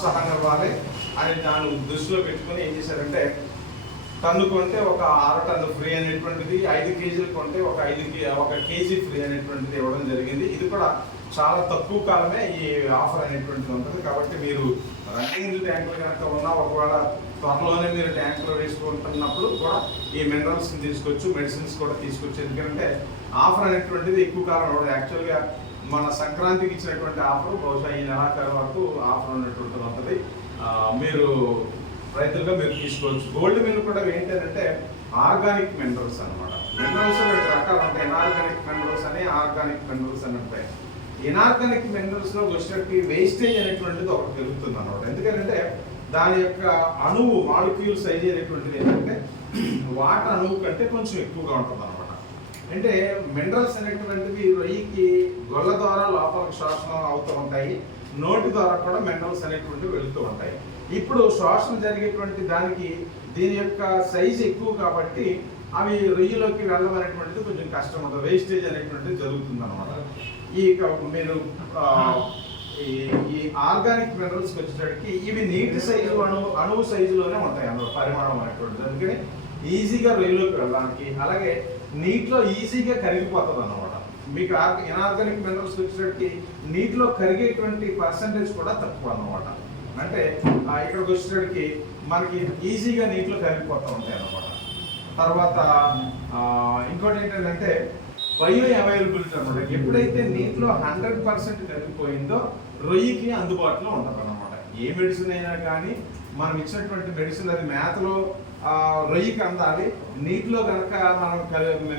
ప్రోత్సాహం ఇవ్వాలి. అని దాన్ని దృష్టిలో పెట్టుకొని ఏం చేశారంటే టన్ను కొంటే ఒక ఆరు టన్ను ఫ్రీ అనేటువంటిది ఐదు కేజీలు కొంటే ఒక ఐదు కే- ఒక కేజీ ఫ్రీ అనేటువంటిది ఇవ్వడం జరిగింది. ఇది కూడా చాలా తక్కువ కాలమే ఈ ఆఫర్ అనేటువంటిది ఉంటుంది. కాబట్టి మీరు రన్నింగ్ ట్యాంకులు కనుక ఉన్నా ఒకవేళ త్వరలోనే మీరు ట్యాంకులో వేసుకుంటున్నప్పుడు కూడా ఈ మినరల్స్ని తీసుకొచ్చు మెడిసిన్స్ కూడా తీసుకొచ్చు. ఎందుకంటే ఆఫర్ అనేటువంటిది ఎక్కువ కాలం ఇవ్వడం యాక్చువల్గా మన సంక్రాంతికి ఇచ్చినటువంటి ఆఫర్ బహుశా ఈ నెలాఖరు వరకు ఆఫర్ ఉన్నటువంటిది ఉంటుంది. మీరు రైతులుగా మీరు తీసుకోవచ్చు. గోల్డ్ మిల్ కూడా ఏంటంటే ఆర్గానిక్ మినరల్స్ అన్నమాట. మినరల్స్ రెండు రకాలు ఉంటాయి. ఇనార్గానిక్ మినరల్స్ అని ఆర్గానిక్ మినరల్స్ అని ఉంటాయి. ఇనార్గానిక్ మినరల్స్లో వచ్చినట్టు వేస్టేజ్ అనేటువంటిది ఒకటి పెరుగుతుంది అనమాట ఎందుకంటే దాని యొక్క అణువు మాలిక్యూల్ సైజ్ అనేటువంటిది ఏంటంటే వాటర్ అణువు కంటే కొంచెం ఎక్కువగా ఉంటుంది అనమాట అంటే మినరల్స్ అనేటువంటివి రొయ్యికి గొల్ల ద్వారా లోపలికి శోషణం అవుతూ ఉంటాయి. నోటి ద్వారా కూడా మినరల్స్ అనేటువంటివి వెళుతూ ఉంటాయి. ఇప్పుడు శోషణ జరిగేటువంటి దానికి దీని యొక్క సైజ్ ఎక్కువ కాబట్టి అవి రొయ్యలోకి వెళ్ళడం అనేటువంటిది కొంచెం కష్టం ఉంటుంది వేస్టేజ్ అనేటువంటిది జరుగుతుంది అనమాట ఈ క- మీరు ఈ ఈ ఆర్గానిక్ మినరల్స్ వచ్చేటప్పటికి ఇవి నీటి సైజు అణువు అణువు సైజులోనే ఉంటాయి అందులో పరిమాణం అనేటువంటిది. అందుకని ఈజీగా రైల్లోకి వెళ్ళడానికి అలాగే నీటిలో ఈజీగా కరిగిపోతుంది అన్నమాట మీకు ఇనార్గానిక్ మినరల్స్ వచ్చేటికి నీటిలో కరిగేటువంటి పర్సంటేజ్ కూడా తక్కువ అన్నమాట అంటే ఆ, ఇక్కడికి వచ్చేటికి మనకి ఈజీగా నీటిలో కరిగిపోతూ ఉంటాయి అన్నమాట తర్వాత ఇంకోటి ఏంటంటే బయో అవైలబిలిటీ అనమాట ఎప్పుడైతే నీటిలో హండ్రెడ్ పర్సెంట్ కరిగిపోయిందో రొయ్యికి అందుబాటులో ఉంటుంది అనమాట ఏ మెడిసిన్ అయినా కానీ మనం ఇచ్చినటువంటి మెడిసిన్ అది మేతలో రొయ్యికి అందాలి. నీటిలో కనుక మనం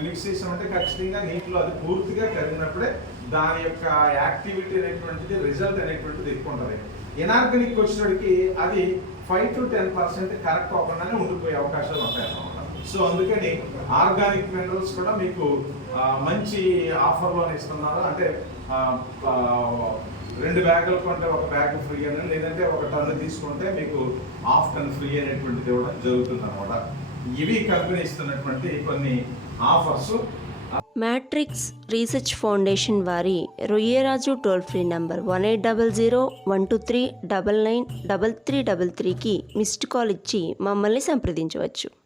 మిక్స్ చేసామంటే ఖచ్చితంగా నీటిలో అది పూర్తిగా కరిగినప్పుడే దాని యొక్క యాక్టివిటీ అనేటువంటిది రిజల్ట్ అనేటువంటిది ఎక్కువ ఉంటుంది. ఇనార్గానిక్ వచ్చేటికి అది five to ten percent correct అవ్వకుండానే ఉండిపోయే అవకాశాలు ఉంటాయి సో అందుకని ఆర్గానిక్ మినరల్స్ కూడా మీకు మంచి ఆఫర్లో ఇస్తున్నారు. అంటే రెండు బ్యాగులు కొంటే ఒక బ్యాగ్ ఫ్రీ అని లేదంటే ఒక టన్ను తీసుకుంటే మీకు హాఫ్ టన్ ఫ్రీ అనేటువంటిది ఇవ్వడం జరుగుతుంది అనమాట ఇవి కంపెనీ ఇస్తున్నటువంటి కొన్ని ఆఫర్స్. మ్యాట్రిక్స్ రీసెర్చ్ ఫౌండేషన్ వారి Royyaraju toll free number one eight double zero one two three double nine double three double త్రీకి మిస్డ్ కాల్ ఇచ్చి మమ్మల్ని సంప్రదించవచ్చు.